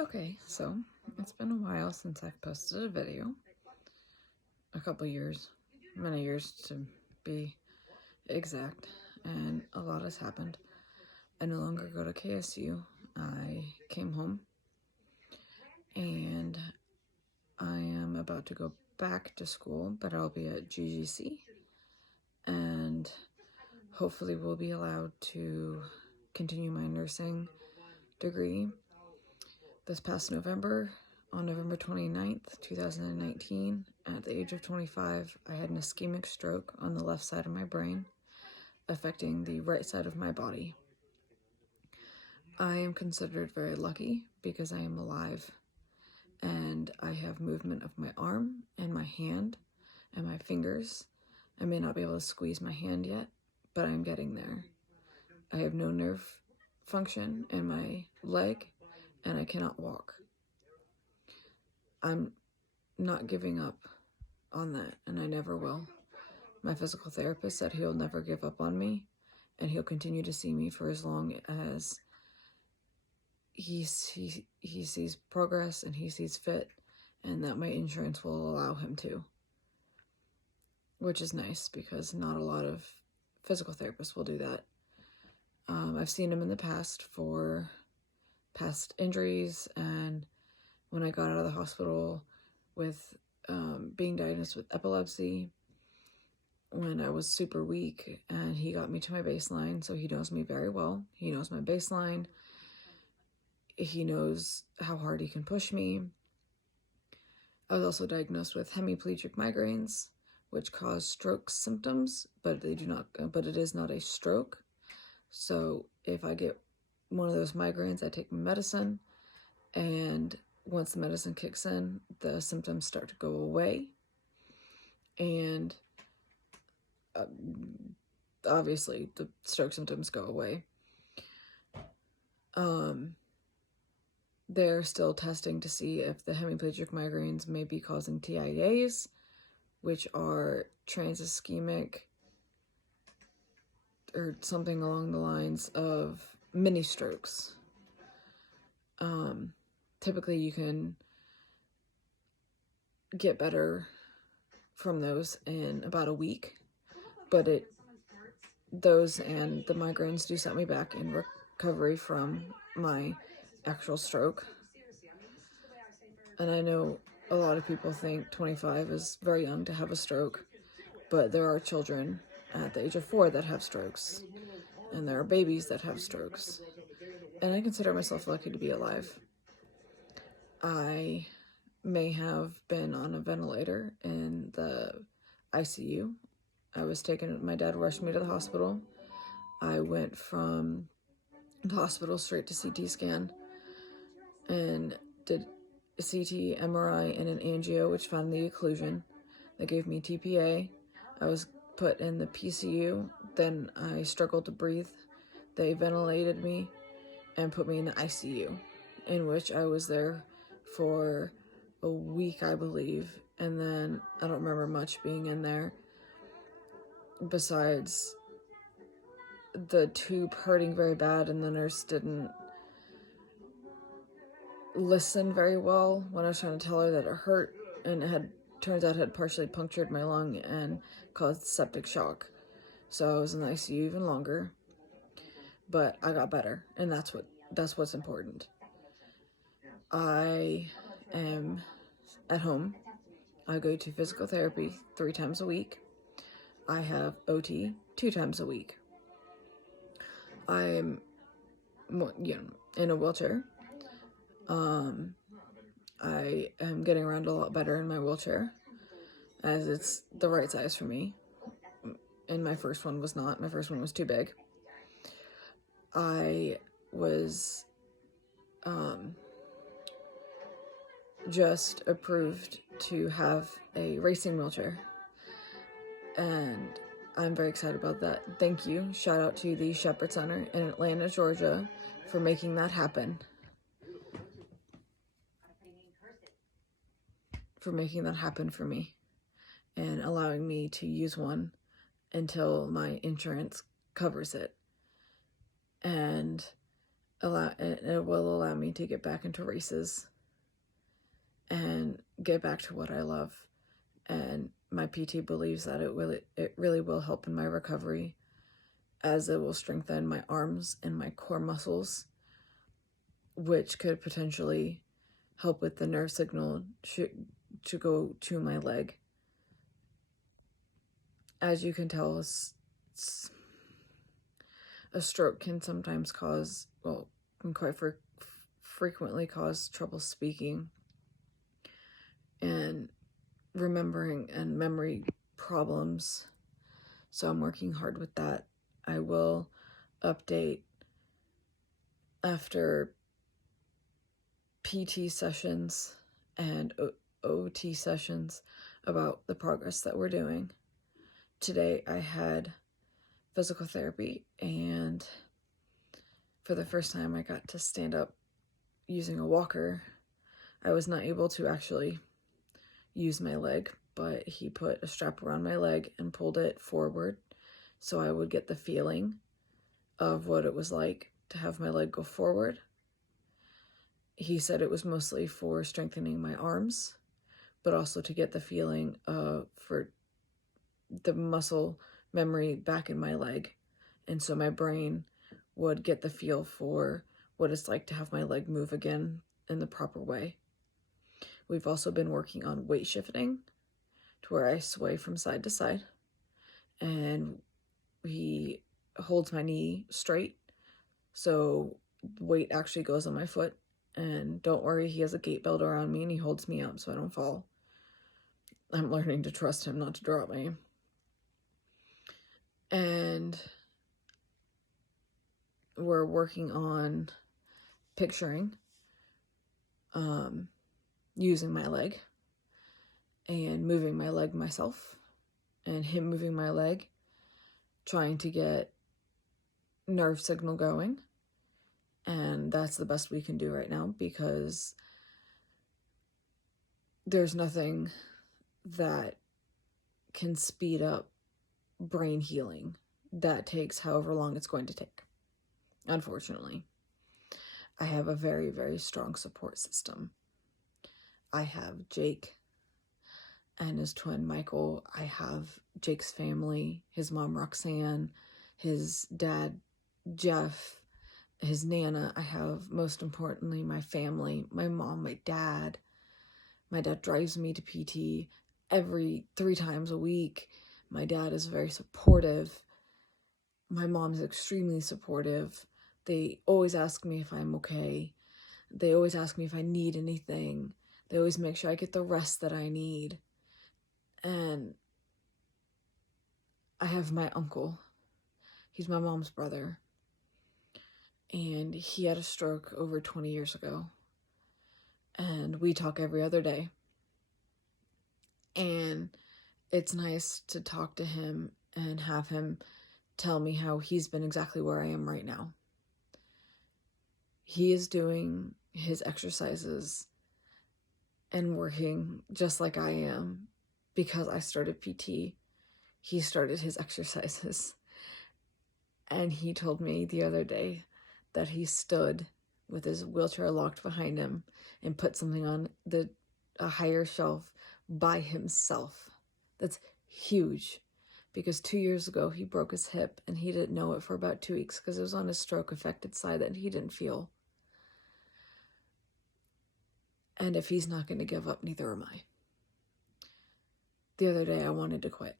Okay, so it's been a while since I've posted a video. A couple years, many years to be exact, and a lot has happened. I no longer go to KSU. I came home, and I am about to go back to school, but I'll be at GGC, and hopefully will be allowed to continue my nursing degree. This past November, on November 29th, 2019, at the age of 25, I had an ischemic stroke on the left side of my brain, affecting the right side of my body. I am considered very lucky because I am alive, and I have movement of my arm and my hand and my fingers. I may not be able to squeeze my hand yet, but I'm getting there. I have no nerve function in my leg, and I cannot walk. I'm not giving up on that, and I never will. My physical therapist said he'll never give up on me, and he'll continue to see me for as long as he sees progress and he sees fit, and that my insurance will allow him to. Which is nice, because not a lot of physical therapists will do that. I've seen him in the past for past injuries, and when I got out of the hospital with being diagnosed with epilepsy, when I was super weak, and he got me to my baseline, so he knows me very well. He knows my baseline. He knows how hard he can push me. I was also diagnosed with hemiplegic migraines, which cause stroke symptoms, but it is not a stroke. So if I get one of those migraines, I take medicine, and once the medicine kicks in, the symptoms start to go away, and obviously the stroke symptoms go away. They're still testing to see if the hemiplegic migraines may be causing TIAs, which are transischemic, or something along the lines of mini strokes. Typically you can get better from those in about a week, but those and the migraines do set me back in recovery from my actual stroke. And I know a lot of people think 25 is very young to have a stroke, but there are children at the age of 4 that have strokes, and there are babies that have strokes, and I consider myself lucky to be alive. I may have been on a ventilator in the ICU. My dad rushed me to the hospital. I went from the hospital straight to CT scan and did a CT, MRI, and an angio, which found the occlusion. They gave me TPA. I was put in the PCU. Then I struggled to breathe. They ventilated me and put me in the ICU, in which I was there for a week, I believe. And then I don't remember much being in there besides the tube hurting very bad, and the nurse didn't listen very well when I was trying to tell her that it hurt, and turns out it had partially punctured my lung and caused septic shock. So I was in the ICU even longer, but I got better, and that's what's important. I am at home. I go to physical therapy 3 times a week. I have OT 2 times a week. I'm, in a wheelchair. I am getting around a lot better in my wheelchair, as it's the right size for me. And my first one was not. My first one was too big. I was just approved to have a racing wheelchair, and I'm very excited about that. Thank you. Shout out to the Shepherd Center in Atlanta, Georgia, for making that happen. For me and allowing me to use one until my insurance covers it. And it will allow me to get back into races and get back to what I love. And my PT believes that it really will help in my recovery, as it will strengthen my arms and my core muscles, which could potentially help with the nerve signal to go to my leg. As you can tell, a stroke can sometimes cause, well, can quite frequently cause trouble speaking and remembering and memory problems. So I'm working hard with that. I will update after PT sessions and OT sessions about the progress that we're doing. Today I had physical therapy, and for the first time I got to stand up using a walker. I was not able to actually use my leg, but he put a strap around my leg and pulled it forward so I would get the feeling of what it was like to have my leg go forward. He said it was mostly for strengthening my arms, but also to get the feeling for the muscle memory back in my leg. And so my brain would get the feel for what it's like to have my leg move again in the proper way. We've also been working on weight shifting to where I sway from side to side, and he holds my knee straight so weight actually goes on my foot. And don't worry, he has a gait belt around me and he holds me up so I don't fall. I'm learning to trust him not to drop me. And we're working on picturing using my leg and moving my leg myself, and him moving my leg, trying to get nerve signal going. And that's the best we can do right now, because there's nothing that can speed up brain healing. That takes however long it's going to take. Unfortunately, I have a very, very strong support system. I have Jake and his twin Michael. I have Jake's family, his mom Roxanne, his dad Jeff, his Nana. I have, most importantly, my family, my mom, my dad. My dad drives me to PT every 3 times a week. My dad is very supportive. My mom is extremely supportive. They always ask me if I'm okay. They always ask me if I need anything. They always make sure I get the rest that I need. And I have my uncle. He's my mom's brother. And he had a stroke over 20 years ago. And we talk every other day. And it's nice to talk to him and have him tell me how he's been exactly where I am right now. He is doing his exercises and working just like I am, because I started PT. He started his exercises. And he told me the other day that he stood with his wheelchair locked behind him and put something on a higher shelf by himself. That's huge, because 2 years ago he broke his hip and he didn't know it for about 2 weeks because it was on his stroke affected side that he didn't feel. And if he's not going to give up, neither am I. The other day I wanted to quit.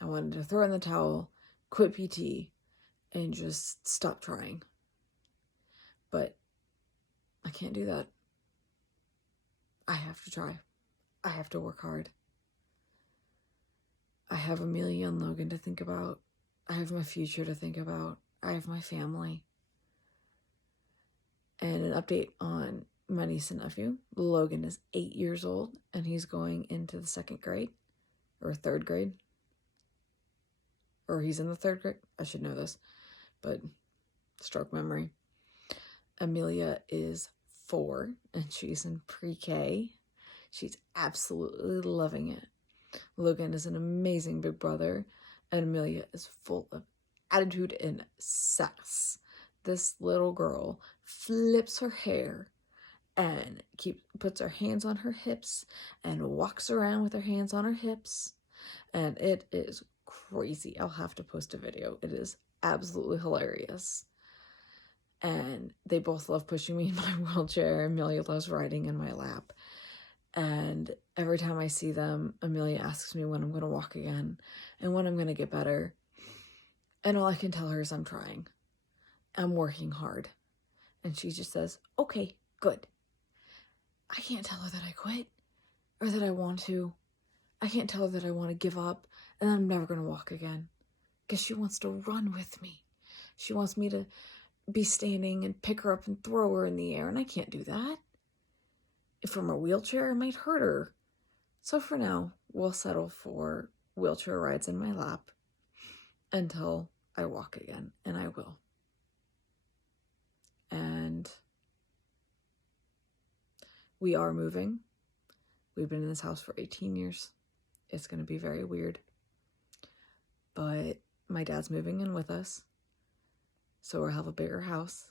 I wanted to throw in the towel, quit PT, and just stop trying. But I can't do that. I have to try. I have to work hard. I have Amelia and Logan to think about. I have my future to think about. I have my family. And an update on my niece and nephew. Logan is 8 years old and he's going into the 2nd grade or 3rd grade. Or he's in the 3rd grade. I should know this, but stroke memory. Amelia is 4 and she's in pre-K. She's absolutely loving it. Logan is an amazing big brother, and Amelia is full of attitude and sass. This little girl flips her hair and puts her hands on her hips and walks around with her hands on her hips. And it is crazy. I'll have to post a video. It is absolutely hilarious. And they both love pushing me in my wheelchair. Amelia loves riding in my lap. And every time I see them, Amelia asks me when I'm going to walk again and when I'm going to get better. And all I can tell her is I'm trying. I'm working hard. And she just says, okay, good. I can't tell her that I quit or that I want to. I can't tell her that I want to give up and I'm never going to walk again. Because she wants to run with me. She wants me to be standing and pick her up and throw her in the air, and I can't do that. From a wheelchair, I might hurt her. So for now, we'll settle for wheelchair rides in my lap until I walk again, and I will. And we are moving. We've been in this house for 18 years. It's going to be very weird. But my dad's moving in with us. So we'll have a bigger house.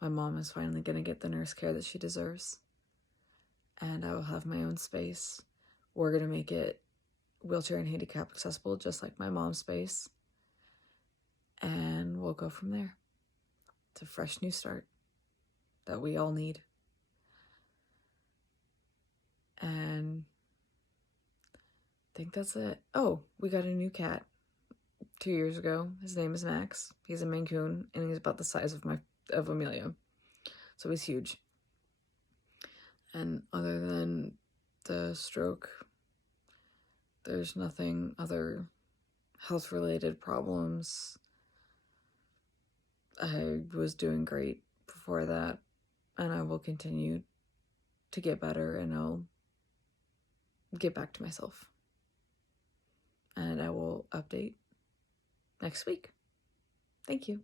My mom is finally going to get the nurse care that she deserves. And I will have my own space. We're going to make it wheelchair and handicap accessible, just like my mom's space. And we'll go from there. It's a fresh new start that we all need. And I think that's it. Oh, we got a new cat 2 years ago. His name is Max. He's a Maine Coon, and he's about the size of Amelia. So he's huge. And other than the stroke, there's nothing other health-related problems. I was doing great before that, and I will continue to get better, and I'll get back to myself. And I will update next week. Thank you.